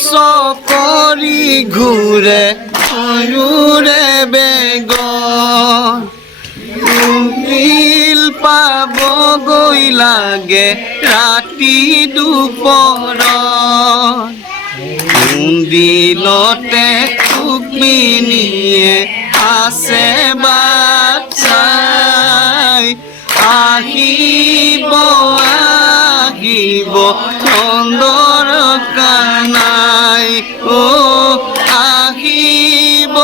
চকৰি ঘূৰে ময়ূৰে বেগৰ উকিল পাবগৈ লাগে ৰাতি দুপৰত দিলতে ৰুক্মিণীয়ে আছে বাট চাই আহিব আহিব নন্দৰ কানাই ও আহিব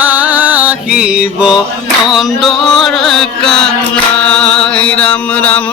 আহিব নন্দৰ কানাই ৰাম ৰাম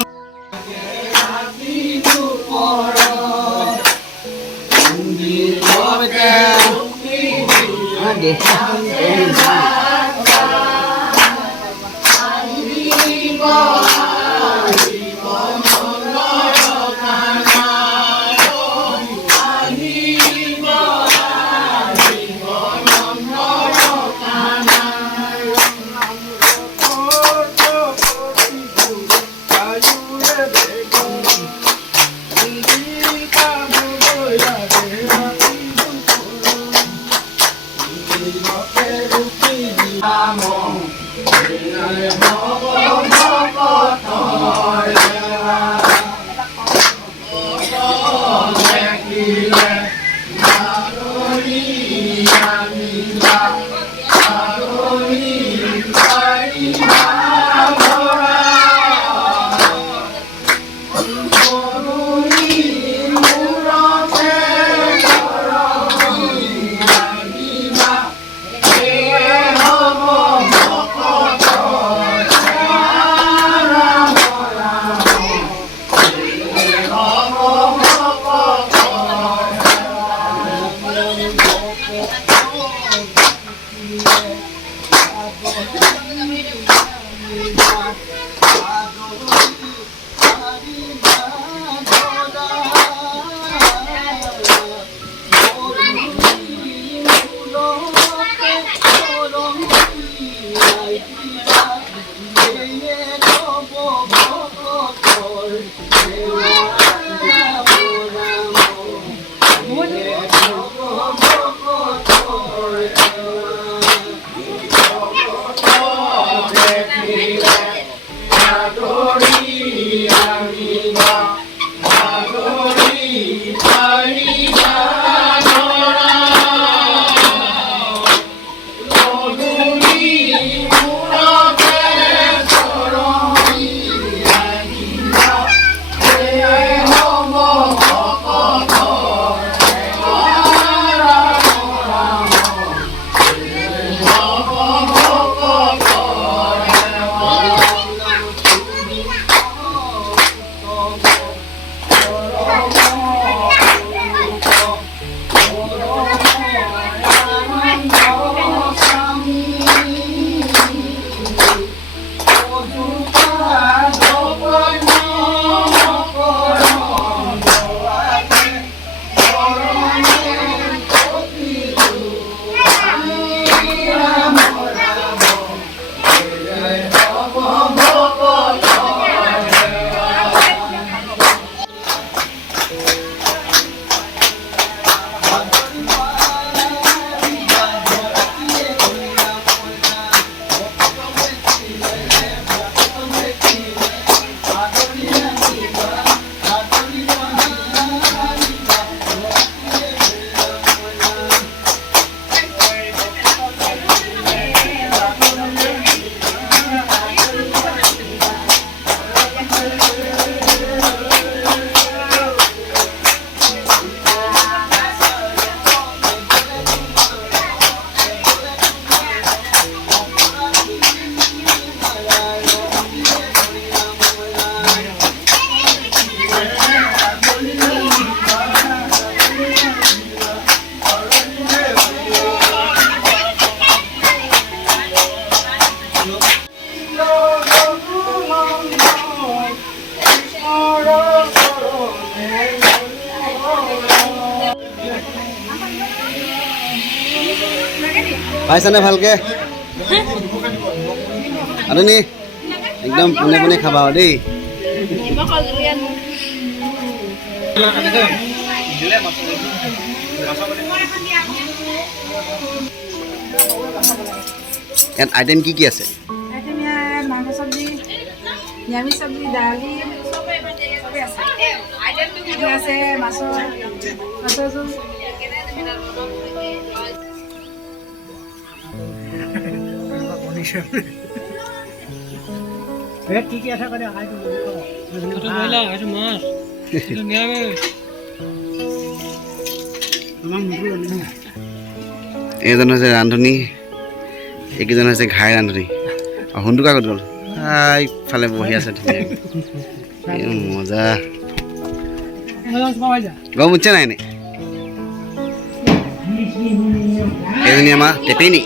পাইছানে ভালকে আদনি একদম পোনে পোনে খাবা আৰু দেই ইয়াত আইটেম কি আছে মাংস চব্জি নিৰামিষ চব্জি দালি আছে মাছৰ জোল কি আছে মানে মাছ এইজন হৈছে ৰান্ধনী এইকেইজন হৈছে ঘাই ৰান্ধনী আৰু সোণটো কাকত গ'ল ইফালে বহি আছে ধুনীয়াকৈ মজা গম উঠছে নাই এনেই এইজনী আমাৰ টেপেনি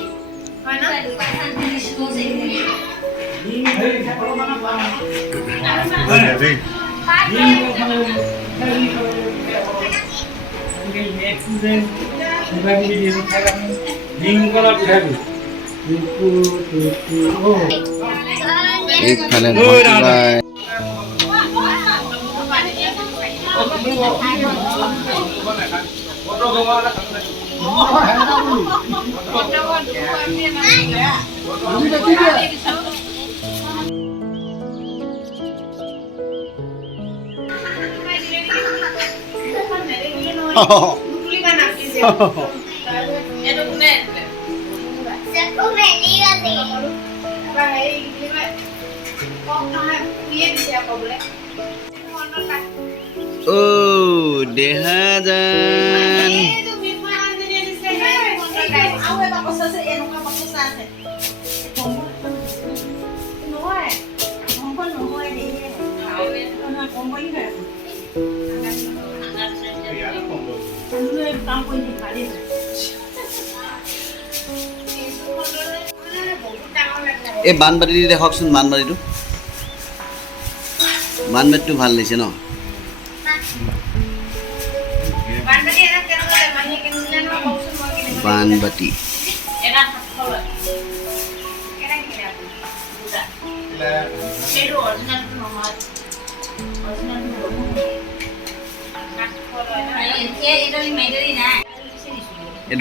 এইফালে দেহাজান এই বানবাটি দেখকচোন বানবাটিটো ভাল লাগিছে ন বানবাটি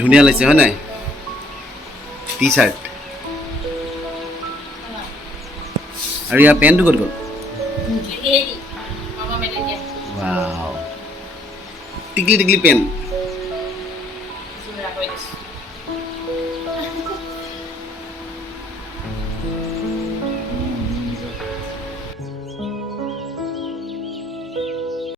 ধুনীয়া লাগিছে হয় নাই টি চাৰ্ট আৰু ইয়াৰ পেণ্টটো ক'ত গ'ল টিকলি টিকলি পেণ্ট